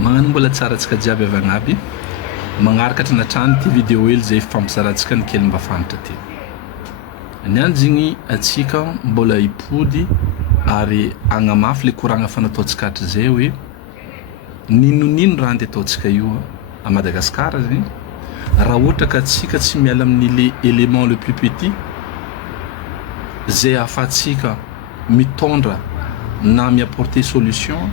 Magnano mbola tsara antsika jiaby avy agnaby. Magnaraka tranatrano ty vidéo hely zay fampizarantsika ny kely mba fantatra ty. Niany zegny antsika mbola hipody ary agnamafy le koragna fa nataontsika hatrizay hoe ninonino raha andeha ataontsika io à Madagascar zegny raha ohatra ka antsika tsy miala amin'ny élément le plus petit zay ahafahantsika mitondra na miapporter solution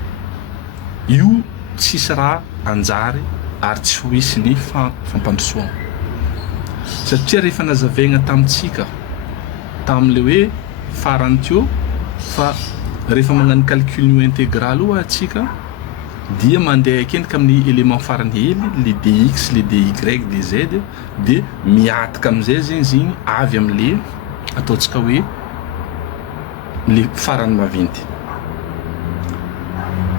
io tsisy raha anjary ary tsy ho hisy ny fampandrosoana satria rehefa nazavaigna tamintsika tam'le hoe farany teo fa rehefa magnano calcul intégral io atsika dia mandeha akendrika amin'ny élément farany hely le dx le dy de z de miatika am'izay zegny zigny avy am'le ataontsika hoe le farany maventy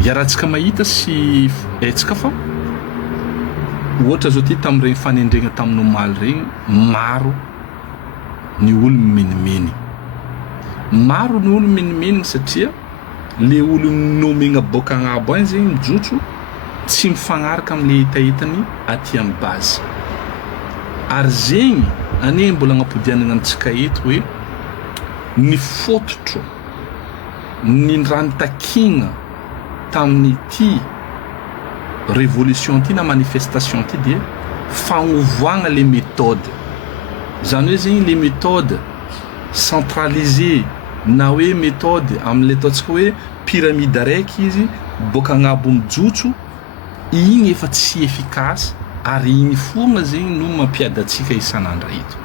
iarahantsika mahita sy haintsika fa ohatra zao ty tamin'ireny fanendregna tamin'ny omaly regny maro ny olo menimeny maro ny olo menimeny satria le olo nomegna boka agnabo any zegny mijotso tsy mifagnaraka am'le hitahitany aty amin'ny base ary zegny ane mbola agnapodianana antsika eto hoe ny fototro ny ranontakigna tamin'ny ty révolution ty na manifestation ty dia fagnovoagna les méthodes zany hoe zegny les méthodes centralisées na hoe méthode am'le ataontsika hoe pyramide araiky izy boka agnabo mijotso igny efa tsy efficace ary igny fogna zegny no mampiady atsika isan'andra eto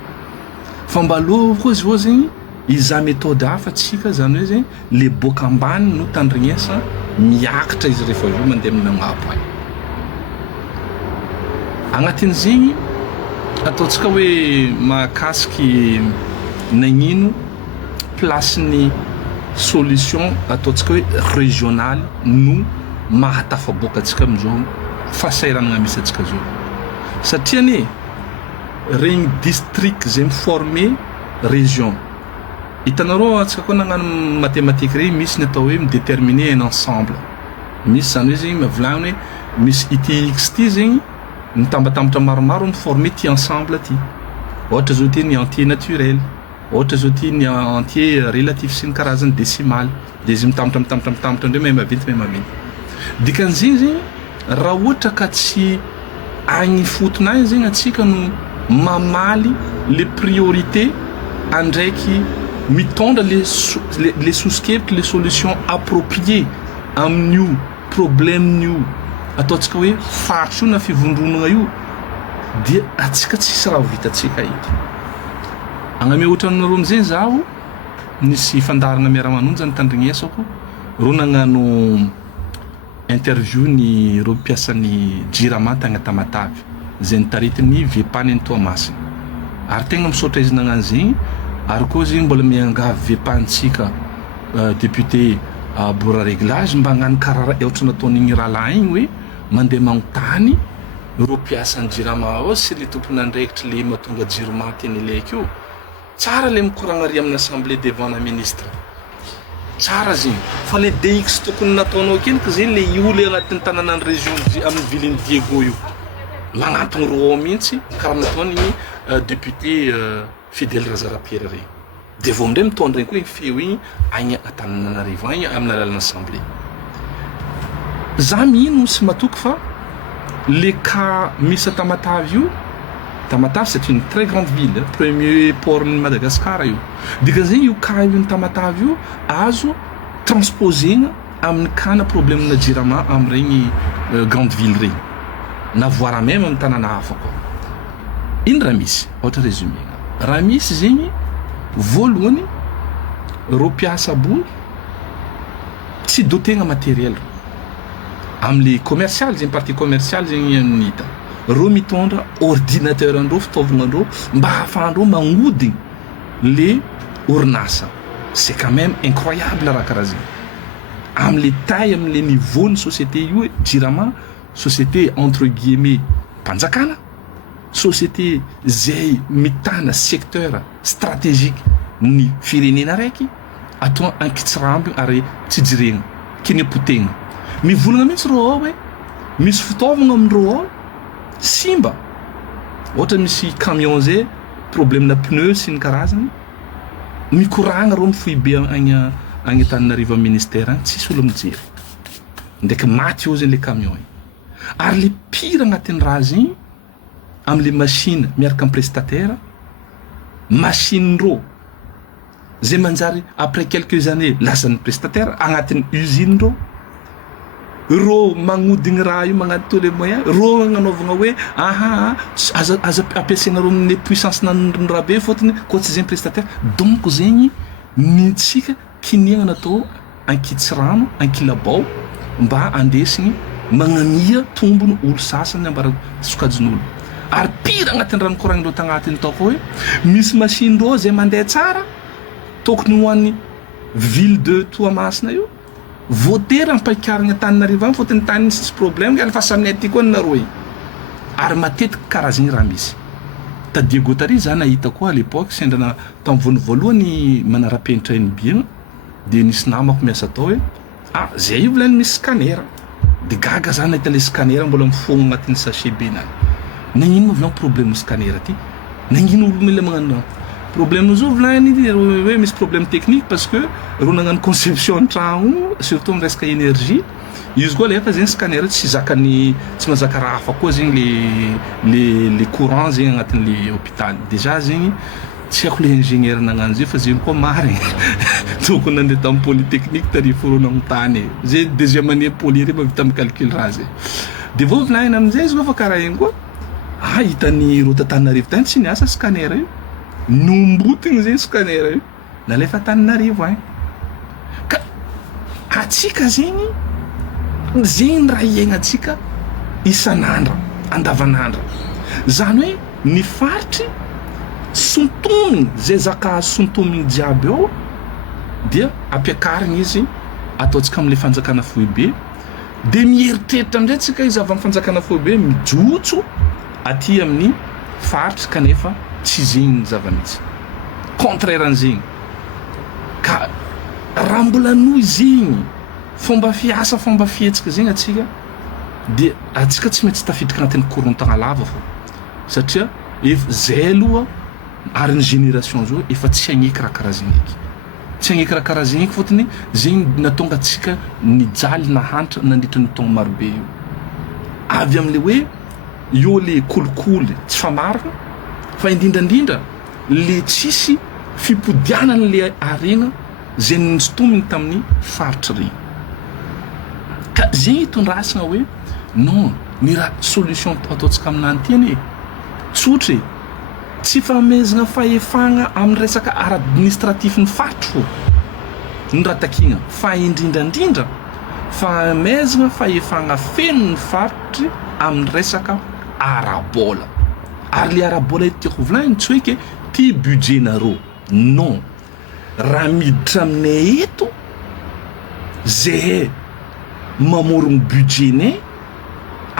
fa mba aloha koa izy vo zegny iza méthode hafa atsika zany hoe zegny le boka ambany no tandrignesa miakatra izy rehefa avy mandeha amin'ny agnabo any agnatin'izegny ataontsika hoe mahakasiky nagnino place ny solution ataontsika hoe régional no mahatafaboaka atsika am'izao fasairanagna misy atsika zao satria ne regny district zay miforme région hitanareo atsika koa nagnano mathématique regny misy ny atao hoe midéterminer un ensemble misy zany hoe zegny mavolagny hoe misy ity x ty zegny mitambatambatra maromaro miforme ty ensemble ty ohatra zao ty ny entier naturel ohatra zao ty ny entier relatif sy ny karazany décimal de izy mitambatra ndray may maventy dikan'izegny zegny raha ohatra ka tsy agny fotonazy zegny atsika no mamaly les priorités andraiky mitondra les souskeviky les solutions appropriées amin'io problème-nio ataontsika hoe faritro na fivondronagna io dia atsika tsisy raha vitatsika eto agname ohatra aminareo am'izay zaho nisy fandarana miara-manonja ny tandrignesako ro nagnano interview ny ro mpiasan'ny Jirama tagna Tamatavy zay nitaritiny Vepany ny Toamasina ary tegna misaotra izy nagnano zegny ary koa zegny mbola miangavy Vepantsika député Bora Réglage mba hagnano karaha ohatra nataon'igny rahalahy igny hoe mandeha magnontany ro mpiasan'ny Jirama ao sy le tompony andraikitry le mahatonga Jirama teny ilaiko io tsara le mikoragna ary amin'ny assemblée devant na ministre tsara zegny fa le DX tokony nataonao kenika zegny le olo agnatin'ny tanànan'ny région amin'ny viliny Diego io magnantogny ro mihitsy karaha nataon'igny député Fidèle Razarapiera regny de vao amindray mitondra igny koa igny feo igny agny Antananarivo agny amin'ny alalan'ny assemblée za mino sy matoky fa le cas misy Tamatavy io Tamatavy c'est une très grande ville premier port de Madagascar io dikan'izegny io cas io ny Tamatavy io azo transposegna amin'ny kana problème na Jirama amin'regny grande ville regny na voara même amin'ny tanàna hafa koa iny raha misy ohatra résumé raha misy zegny voalohany ro mpiasa bo tsy dotegna matériel am'le commercial zegny partie commerciale zegny amin'ny hita ro mitondra ordinateur andreo fitaovagna andreo mba hahafahandreo magnodigny le orinasa c'est quand même incroyable raha karaha zegny am'le taille am'le niveau ny société io Jirama société entre guillemets mpanjakana société zay mitana secteur stratégique ny firenena raiky atao ankitsirambiny ary tsy jiregna kinepotegna mivolagna mihitsy rô ao hoe misy fitaovagna amindreo ao simba ohatra misy camion zay problème na pneu sy ny karazany mikoragna reo mifoibe agny Antananarivo ministère agny tsisy olo mijery ndraiky maty eo zay le camion ary le pire agnatin'ny raha zegny am'le machine miaraka amin'ny prestataire machine reo zay manjary après quelques années lasan'ny prestataire agnatin'ny usine reo magnodigny raha io magnaty tous les moyens reo agnanaovagna hoe aza ampiasaina reo amin'ny puissance nanondrony raha be fôtony koa tsy zegny prestataire donc zegny nitsika kiniagna natao ankitsy rano ankilabao mba andesigny magnania tombony olo sasany ambara sokajin'olo ary pire agnatin'ny rano koragnindreo tagnatiny taoko hoe misy machine reo zay mandeha tsara tokony ho an'ny ville de Toamasina io voatery ampaikarigny Antananarivo agny fôtony tany sisy problème fa saminay aty koa nareo ary matetiky karazagny raha misy ta Diego tary za nahita koa à l'époque sendrana tam'y voalohany manara-penitra iny bien de nisy namako miasa tao hoe zay io volany misy scanner de gaga za nahita le scanner mbola mifogno agnatin'ny sachet be nany nagnino ma volagny problème scanner aty nagnino olo mila magnano problème zo volany hoe misy problème technique parce que reo nagnano conception tragno surtout amin'ny resaka énergie izy koa lefa zegny scanner tsy zakany tsy mazaka raha hafa koa zegny le courant zegny agnatin'le hôpital déjà zegny tsy haiko le ingénieur nagnano zay fa zegny koa marigny tokony nandeha tamin'ny polytechnique tary forona amin'ny tany zay deuxième année poly re mavita amin'ny calcul raha zay de vao volagny amin'izay izy koa fa karaha igny koa hitany reo Antananarivo tany tsy niasa scanner io nombotigny zegny scanner io nalefa Antananarivo agny ka atsika zegny raha iaignatsika isan'andra andavanandra zany hoe ny faritry sontominy zay zaka sontominy jiaby ao dia ampiakarigny izy ataotsika am'le fanjakana foibe de mieritreritra am'izay tsika izy avy amin'ny fanjakana foibe mijotso aty amin'ny faritry kanefa tsy zegny ny zava-misy contraire an'zegny ka raha mbola noho zegny fomba fiasa fomba fietsika zegny atsika de atsika tsy maintsy tafiditra agnatin'ny korontagna lava fô satria efa zay aloha ary ny génération zao efa tsy agneky raha karazagny eky tsy agneky raha karazagny eky fôtony zegny natonga atsika nijaly nahantra nandritra ny taogno marobe io avy am'le hoe io le kolikoly tsy famarina fa indrindrandrindra le tsisy fipodianana le arena zay nisotominy tamin'ny faritry regny ka zegny tondrasagna hoe non ny raha solution ataotsika aminany tiany tsotra tsy famezagna fahefagna amin'ny resaka ara-administratif ny faritry fô ny raha takigna fa indrindrandrindra famezagna fahefagna feno ny faritry amin'ny resaka ara-bola ary le ara-bola tiako volagny tsy hoe ke ty budgetnareo non raha miditra aminay eto zay mamorogny budgetnay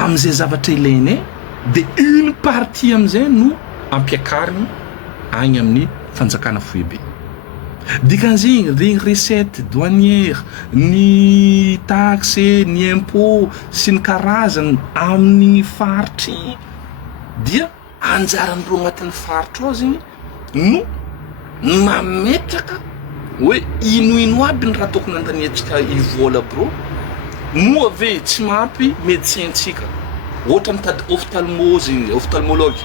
am'izay zavatra ilainay de une partie am'izay no ampiakarigny agny amin'ny fanjakana foibe dikan'zegny regny recette douanière ny taxe ny impôt sy ny karazany amin'ny faritry dia anjaran'ireo agnatin'ny faritry ao zegny no mametraka hoe ino aby ny raha tokony andaniatsika ivola bro no ave tsy mampy médecintsika ohatra mitady ophtalmologue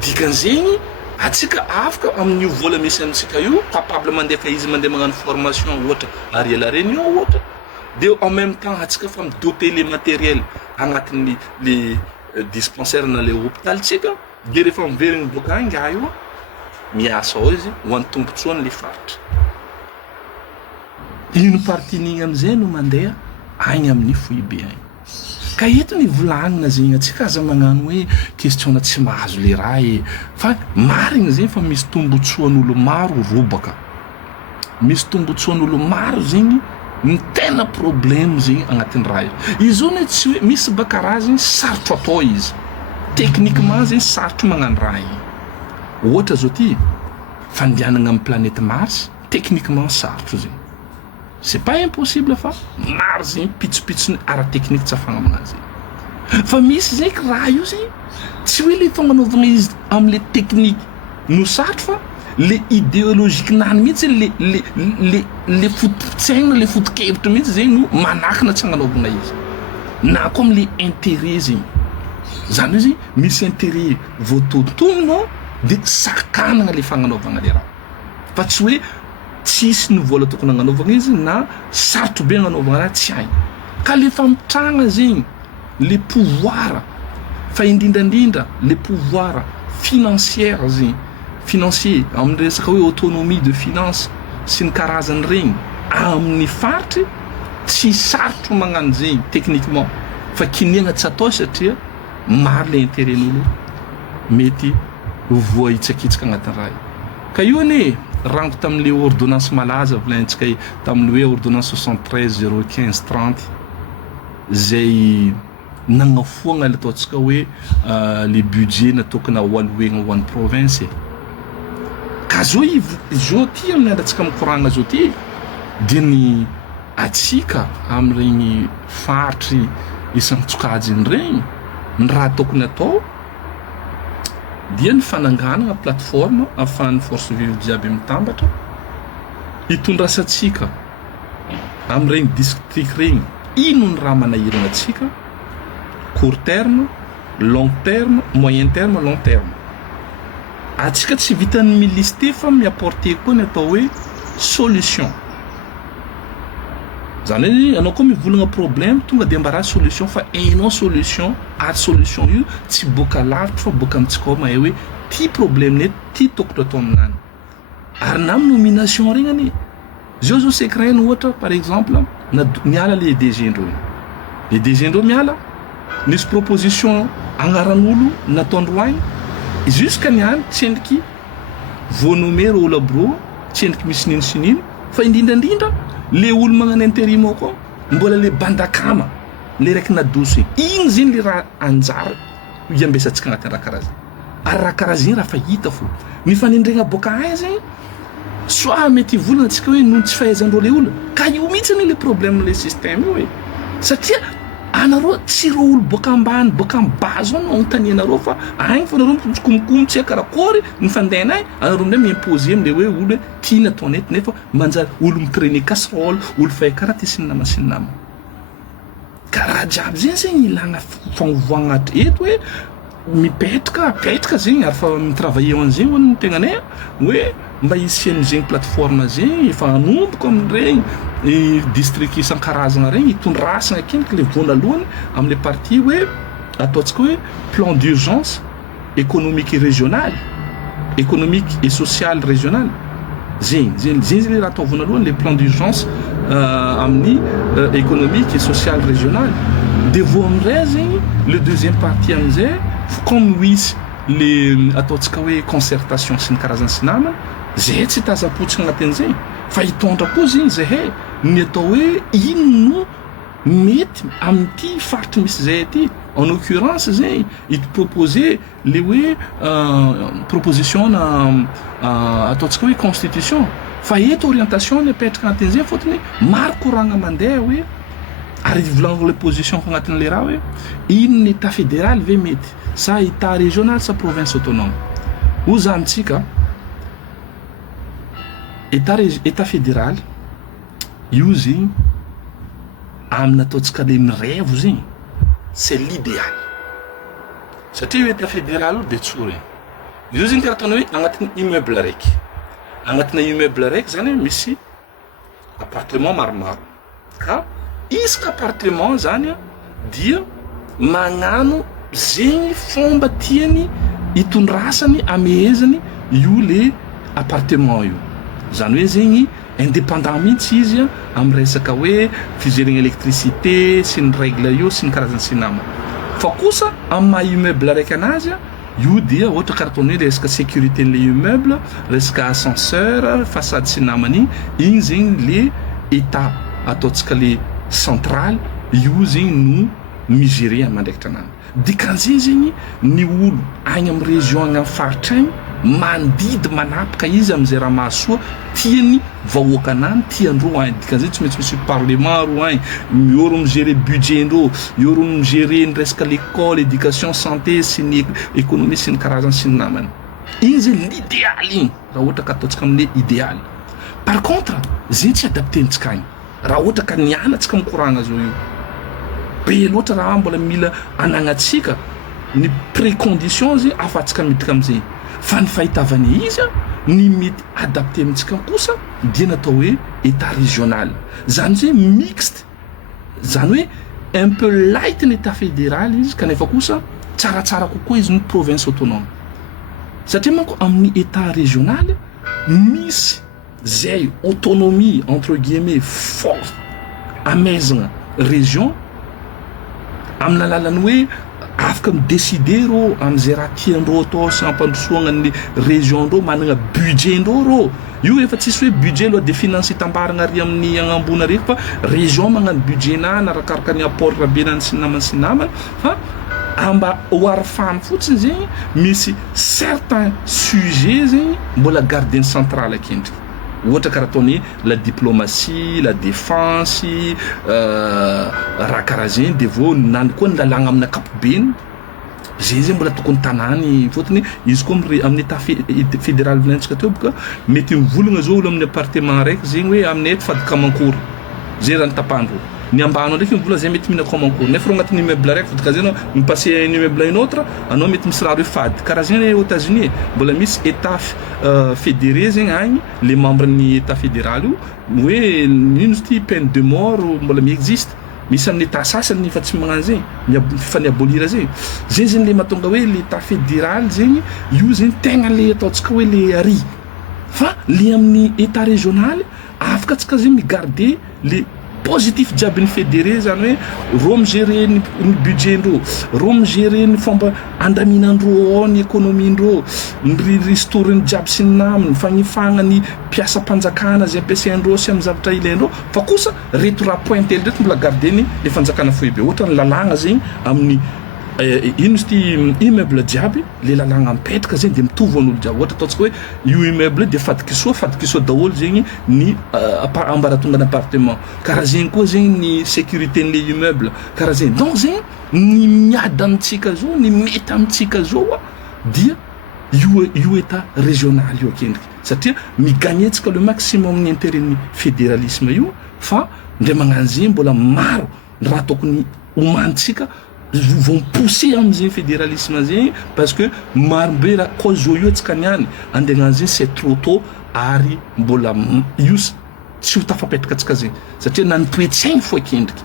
dikan'zegny atsika afaka amin'io vola misy amitsika io capable mandefa izy mandeha magnano formation ohatra Ariel Réunion ohatra de en même temps atsika fa midoter les matériels agnatin'ny le dispensaire na le hôpital tsika de rehefa miverigny boka agny nga io miasa ao izy ho an'ny tombotsoany le faritry une partie n'igny am'izay no mandeha agny amin'ny foibe agny ka eto ny volagnina zegny atsika aza magnano hoe question tsy mahazo le raha fa marigny zegny fa misy tombotsoan'olo maro robaka misy tombotsoan'olo maro zegny ny tena problème zegny agnatin'ny raha io izy io tsy hoe misy bakaraha zegny sarotro atao izy techniquement zegny sarotro magnano raha io ohatra zao ty fandehanagna amin'ny planète Mars techniquement sarotro zegny c'est pas impossible fa maro zegny pitsopitsony ara technique tsafagna aminazy fa misy zegny raha io zegny tsy hoe le fagnanaovagna izy am'le technique no sarotro fa le idéologique nany mihitsy le foto-tsaigna le foto-kevitra mihitsy zegny no manakina tsy agnanaovagna izy na comme le intérêt zegny zany hoe zegny misy intérêt voatontonona de sakanagna le fagnanaovagna le raha fa tsy hoe tsisy ny vola tokony agnanaovagna izy na sarotro be agnanaovagna raha tsy hay ka le famitragna zegny le pouvoir fa indrindrandrindra le pouvoir financière zegny financier amin'ny resaka hoe autonomie de finance sy ny karazany regny amin'ny faritry tsy sarotro magnano zegny techniquement fa kiniagna tsy atao satria maro le intérêtn'olo mety voaitsakitsaka agnatin'ny raha ka io ane rango tamin'le ordonnance malaza volaintsika tamin'le hoe ordonnance 73 015 30 zay nagnafoagna le ataontsika hoe le budget natokana ho aloegna ho an'ny province ka zao ty amin'ny andratsika mikoragna zao ty dia ny atsika amin'regny faritry isantsokajiny regny ny raha tokony atao dia ny fananganana plateforme ahafahan'ny force vive jiaby mitambatra hitondrasantsika amin'regny district regny ino ny raha manahirana atsika court terme, long terme, moyen terme, long terme atsika tsy vitan'ny miliste fa miapporter koa ny atao hoe solution zany hoe anao koa mivolagna problème tonga de embarasy solution fa hainao solution ary solution io tsy boka lavitra fa boka amitsika ao mahay hoe ty problème net ty tokotro atao aminany ary na amin'ny nomination regny anie zao secret ny ohatra par exemple miala le DG ndreo le DG ndreo miala nisy proposition agnaran'olo nataondroany jusqu'à niany tsy endriky voanome ro olo abro tsy endriky misy nino sy nino fa indrindrandrindra le olo magnano intérim ao koa mbola le bandakama le raiky nadoso igny zegny le raha anjara iambesantsika agnatin'ny raha karaha zegny ary raha karaha zegny raha fa hita fo ny fanendregna boka ay zegny soit mety volana antsika hoe noho tsy fahaizandreo le olo ka io mihitsy le problème le système io satria anareo tsy ro olo boka ambany boka ambazo ao no agnontanianareo fa agny fa anareo mikomokomo tsy karakory ny fandehanay anareo amindray miimposer amle hoe olo hoe tia natao nety nefa manjary olo mitraîner casserole olo fa karaha ty sy ny nama sy ny nama ka raha jiaby zegny zegny ilagna fagnovoagna eto hoe mipetraka zegny ary fa mitravailler ao an'zegny hoany tegnanay hoe mba isiany zegny plateforme zegny efa anomboko amin'regny district isan-karazagna regny hitondrasagna akendriky le voanalohany amin'le partie hoe ataontsika hoe plan d'urgence économique et régional économique et social régional zegny le raha atao voanalohany le plan d'urgence amin'ny économique et social régional de vo amindray zegny le deuxième partie amizay comme misy le ataontsika hoe concertation sy ny karazany sy namana zay tsy tazapotsika agnatin'izay fa hitondra koa zegny zay ny atao hoe ino no mety amin'ity faritry misy zay aty en occurrence zegny proposer le hoe proposition na ataontsika hoe constitution fa eto orientation ny apetraka agnatin'izay fotony maro koragna mandeha hoe ary volagna le position fa agnatin'le raha hoe ino ny état fédéral ve mety sa état régional sa province autonome ho zantsika état fédéral io zegny amin'ny ataontsika le mirevo zegny c'est l'idéal satria io état fédéral de tsory io zegny karaha ataony hoe agnatin'ny immeuble raiky agnatina immeuble raiky zany hoe misy appartement maromaro ka isaka appartement zany dia magnano zegny fomba tiany hitondrasany amehezany io le appartement io zany hoe zegny indépendant mihitsy izy amin'ny resaka hoe fizerigna électricité sy ny règle io sy ny karazany sy nama fa kosa amin'ny maha immeuble raiky anazy io dia ohatra karaha ataony hoe resaka sécurité n'le immeuble resaka ascenseur façade sy namany igny zegny le état ataontsika le central io zegny no migérer mandraikitra anany dikan'izay zegny ny olo agny amin'ny région agny amin'ny faritra agny mandidy manapaka izy am'izay raha mahasoa tiany vahoaka anany tiandreo any dikan'izay tsy maintsy misy parlement ro any eo ro migérer budgetndreo eo ro migérer ny resaka l'école éducation santé sy ny économie sy ny karazany sy ny namany igny zay l'idéal igny raha ohatra ka ataontsika amin'ny idéal par contre zay tsy adaptentsika agny raha ohatra ka nianatsika mikoragna zao io be loatra raha mbola mila anagnatsika ny précondition zay afatsika midika am'zay fa ny fahitavany izy ny mety adapté amintsika kosa dia natao hoe état régional zany zay mixte zany hoe un peu light ny état fédéral izy kanefa kosa tsaratsara kokoa izy ny province autonome satria manko amin'ny état régional misy zay autonomie entre guillemets forte amezagna région amin'ny alalany hoe afaka midécider rô am'izay raha tiandreo atao sy ampandrosoagna ny région-ndreo managna budget-ndreo rô io efa tsisy hoe budget loa de finances tambaragna ary amin'ny agnambona reky fa région magnano budget-na arakaraka ny apport rabenany sy namany sy namany fa amba oarifany fotsiny zegny misy certains sujets zegny mbola gardien central akendriky ohatra karaha ataony la diplomatie la défense raha karaha zegny de vo nany koa ny lalagna amin'ny akapobeny zay zay mbola tokony tanany fotony izy koa amin'ny état fédéral volantsika teo boka mety mivolagna zao olo amin'ny appartement raiky zegny hoe aminay eto fady kamankory zay raha ny tapandro ny ambano ndraiky mivola zay mety mina kamankory nefa ro agnatin'ny immeuble raiky fotaka zay anao mipasser un immeuble une autre anao mety misy raha hoe fady karaha zegny aux États-Unis mbola misy état fédéré zegny agny les membres ny état fédéral io hoe ino ty peine de mort mbola miexiste misy amin'ny état sasany fa tsy magnano zegny fa ny abolira zegny zay zegny le mahatonga hoe l'état fédéral zegny io zegny tegna le ataontsika hoe le ary fa le amin'ny état régional afaka tsika zegny migarder le positif jiaby ny fédéré zany hoe ro migérer ny budgetndreo ro migérer ny fomba andaminandreo ao ny économie-ndreo ny ristoriny jiaby sy ny naminy fagnifagna ny mpiasa mpanjakana zay ampiasaindreo sy amin'ny zavatra ilaindreo fa kosa reto raha pointely reto mbola gardeny le fanjakana foibe ohatra ny lalagna zegny amin'ny ino izy ty immeuble jiaby le lalagna mipetraka zegny de mitovy an'olo jiaby ohatra ataontsika hoe io immeuble de fadikisoa daholo zegny ny ambaratonga ny appartement karaha zegny koa zegny ny sécurité n'le immeuble karaha zegny donc zegny ny miady amitsika zao ny mety amitsika zao dia io état régional io akendriky satria migagnetsika le maximum ny intérêt ny fédéralisme io fa ndre magnano zegny mbola maro raha tokony homanitsika vont pousser am'zay fédéralisme zegny parce que maro be raha koa zao io atsika niany andegnano zegny c'est trop tôt ary mbola io tsy ho tafapetraka atsika zegny satria na ny toe-tsaigny fo akendriky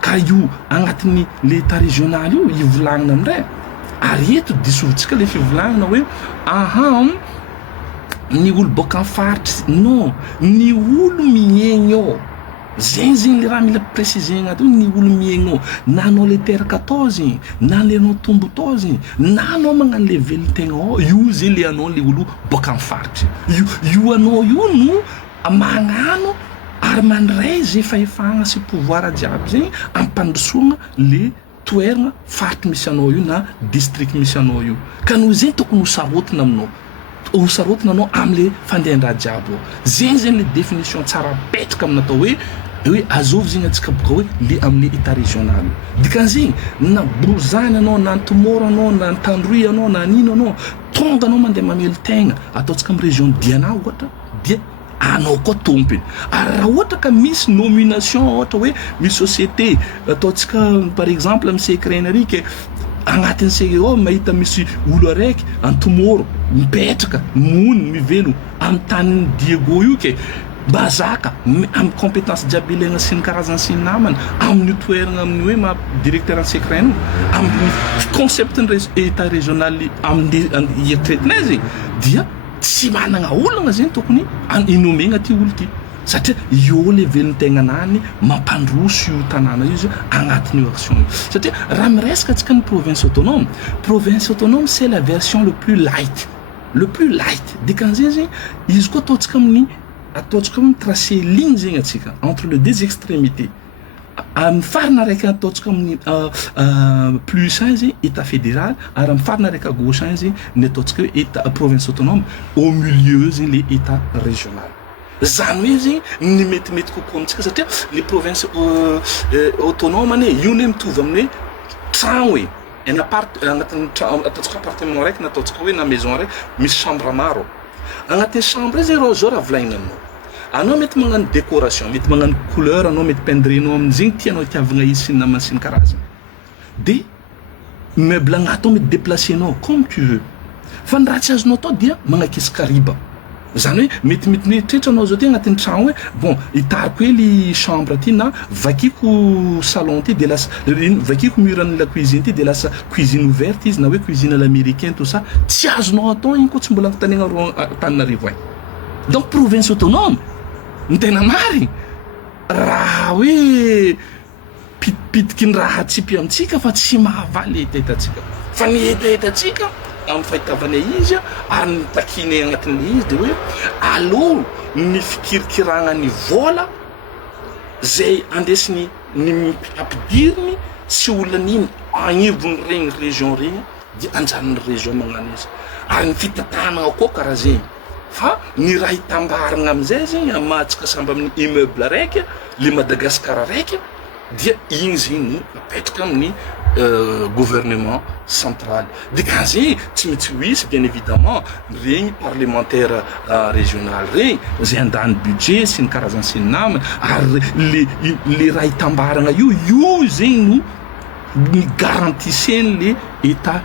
ka io agnatin'ny l'état régional io ivolagnina amindray ary eto disovintsika le fivolagnina hoe ny olo boka faritra non ny olo miegny ao zegny le raha mila précisegna atao ny olo miegny ao na anao le teraka atao zegny na le anao tombo atao zegny na anao magnano le velontegna ao io zay le anao le olo boka amin'ny faritra io anao io no magnano ary mandray zay fahefagna sy pouvoir jiaby zegny ampandrosoagna le toeragna faritra misy anao io na district misy anao io ka noho zegny tokony hosarotina aminao hosarotina anao am'le fandehan-draha jiaby ao zegny zegny le définition tsara petraka aminatao hoe azovy zegny atsika boka hoe le amin'ny état régional dikan'zegny na brozany anao na ntomoro anao na ntandroy anao na nino anao tonga anao mandeha mamelo tegna ataontsika amin'ny région diana ohatra dia anao koa tompony ary raha ohatra ka misy nomination ohatra hoe misy société ataontsika par exemple amin'ny secrénary ke agnatin'ny CEO mahita misy olo araiky antomoro mipetraka mony mivelo amin'ny tanin'ny Diego io ke bazaka amin'ny compétence jiaby ilaigna sy ny karazany sy ny namany amin'ny toeragna amin'ny hoe directeur en secret amin'ny concept ny état régional amin'ny eritreretinay zegny dia tsy managna olagna zegny tokony inomegna ty olo ty satria io le velontegna anany mampandroso io tanàna io zay agnatin'io action io satria raha miresaka atsika ny province autonome c'est la version le plus light dikan'zay zegny izy koa ataontsika amin'ny tracer ligne zegny atsika entre les deux extrémités amin'ny farina raiky ataontsika amin'ny plus izy état fédéral ary amin'ny farina raiky gauche izy ny ataontsika hoe état province autonome au milieu izy le état régional zany hoe izy ny metimety kokoa amitsika satria les provinces autonomes ane io ne mitovy amin'ny tragno hoe en appart agnatin'ny ataontsika appartement raiky na ataontsika hoe na maison raiky misy chambre maro agnatin'ny chambre izy rô zao raha volagnanao anao mety magnano décoration mety magnano couleur anao mety peindrenao amin'izegny tianao itiavagna izy sy namany sy ny karazany de meuble agnato mety déplacenao comme tu veux fa ny raha tsy azonao atao dia magnakisy kariba zany hoe mety mieritreritra zao ty agnatin'ny tragno hoe bon hitariko hoe li chambre ty na vakiko salon ty de lasa vakiko muran'ny la cuisine ty de lasa cuisine ouverte izy na hoe cuisine à l'américain tout ça tsy azonao atao igny koa tsy mbola tanegna ro Tananarivo donc province autonome ny tena marigny raha hoe pitipitiky ny raha tsipy amitsika fa tsy mahavaly etatsika fa ny etatsika amin'ny fahitavana izy ary ny takiny agnatin'le izy de hoe allo ny fikirikiragna ny vola zay andesiny ny ampidiriny sy olonan'iny agnivony regny région regny de anjanony région magnano izy ary ny fitantanagna koa karaha zegny fa ny raha hitambaragna amizay zegny amatsika samby amin'ny immeuble raiky le Madagascar raiky dia igny zegny no apetraka amin'ny gouvernement central de kaze tsy mety hoisy bien évidemment regny parlementaire régional regny zay andany budget sy ny karazany sy ny namany ary le raha hitambaragna io zegny no ny garantisseny le état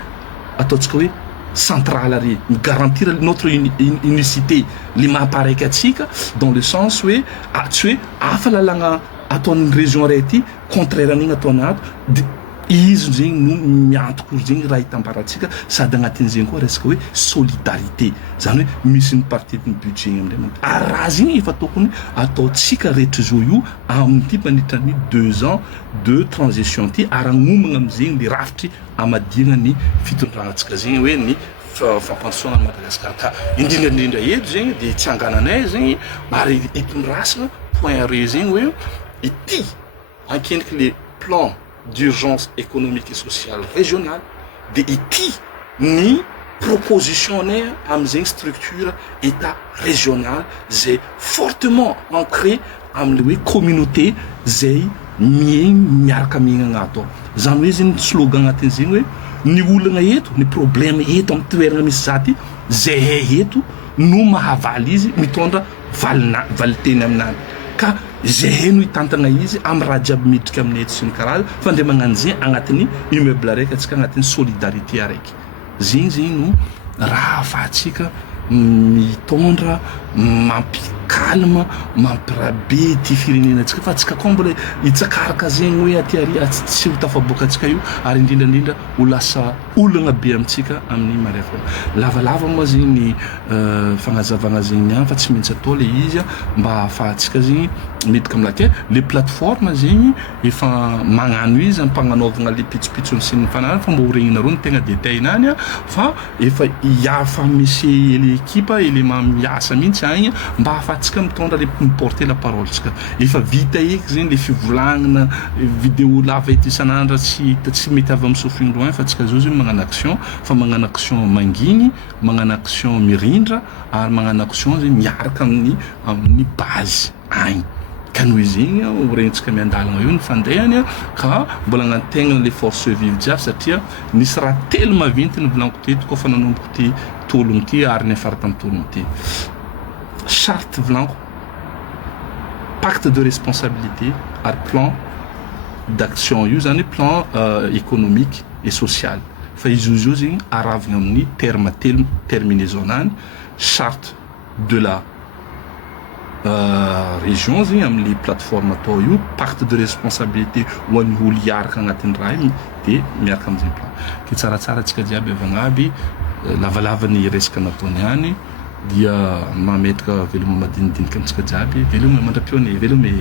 ataontsika hoe centrale ary garantir notre unicité le mahaparaiky atsika dans le sens hoe tsy hoe hafa lalagna ataon'ny région raiky ty contraire an'igny ataony ato de izy zegny no miantoko zegny raha hitambarantsika sady agnatin'izegny koa resaka hoe solidarité zany hoe misy ny partie ny budget amindray ary raha zegny efa tokony ataotsika rehetra zao io amin'ity mandritra ny 2 ans de transition ty ary agnomagna amizegny le rafitry amadiagna ny fitondranantsika zegny hoe ny fampandosoana ny Madagascar ka indrindrandrindra eto zegny de tsy angananay zegny ary itondrasana point re zegny hoe ity ankeniky le plan d'urgence économique et sociale régionale de ity ny proposition amizegny structure état régional zay fortement ancré amile hoe communauté zay miaraka miaigna agnato zany hoe zegny slogan agnatin'izegny hoe ny olagna eto ny problème eto amin'ny toerana misy zaty zay eto no mahavaly izy mitondra valiteny aminany ka zay no hitantana izy amin'ny raha jiaby midrika amin'ny eto sy ny karaza fa ndre magnano zay agnatin'ny immeuble raiky atsika agnatin'ny solidarité araiky zegny no raha afahantsika mitondra mampikalma mampirabe ty firenenantsika fa atsika koa mbola hitsakaraka zegny hoe aty ary tsy ho tafaboaka atsika io ary indrindrandrindra ho lasa olagna be amitsika amin'ny mariafa lavalava moa zegny ny fagnazavagna zegny ihany fa tsy maintsy atao le izy mba ahafahantsika zegny midika amilake le plateforme zegny efa magnano izy ampagnanaovagna le pitsopitsony sy ny fanarany fa mba horegnina ro ny tegna détail nany fa efa iafa misy l'équipe élément miasa mihitsy agny mba ahafahantsika mitondra le miporter la parole tsika efa vita eky zegny le fivolagnana vidéo lava ety isan'andro tsy mety avy amin'ny sofigny loin fa tsika zao zegny magnano action fa magnano action mangigny magnano action mirindra ary magnano action zegny miaraka amin'ny base agny ka noho izegny horegnitsika miandalagna io ny fandehany ka mbola agnategna le force vive jiaby satria nisy raha telo mavinty ny volaniko teto koa fa nanomboko ty tologno ty ary ny afara tamin'ny tologno ty charte volaniko pacte de responsabilité ary plan d'action io zany plan économique et social fa izy io zegny aravigna amin'ny terme telo terminaison nany charte de la région zegny amin'ny plateforme atao io pacte de responsabilité ho an'ny olo hiaraka agnatin'ny raha igny de miaraka amizay plan ke tsaratsara atsika jiaby avagnaby lavalava ny resaka nataony ihany dia mametraka veloma madinidinika amitsika jiaby veloma mandra-pione velome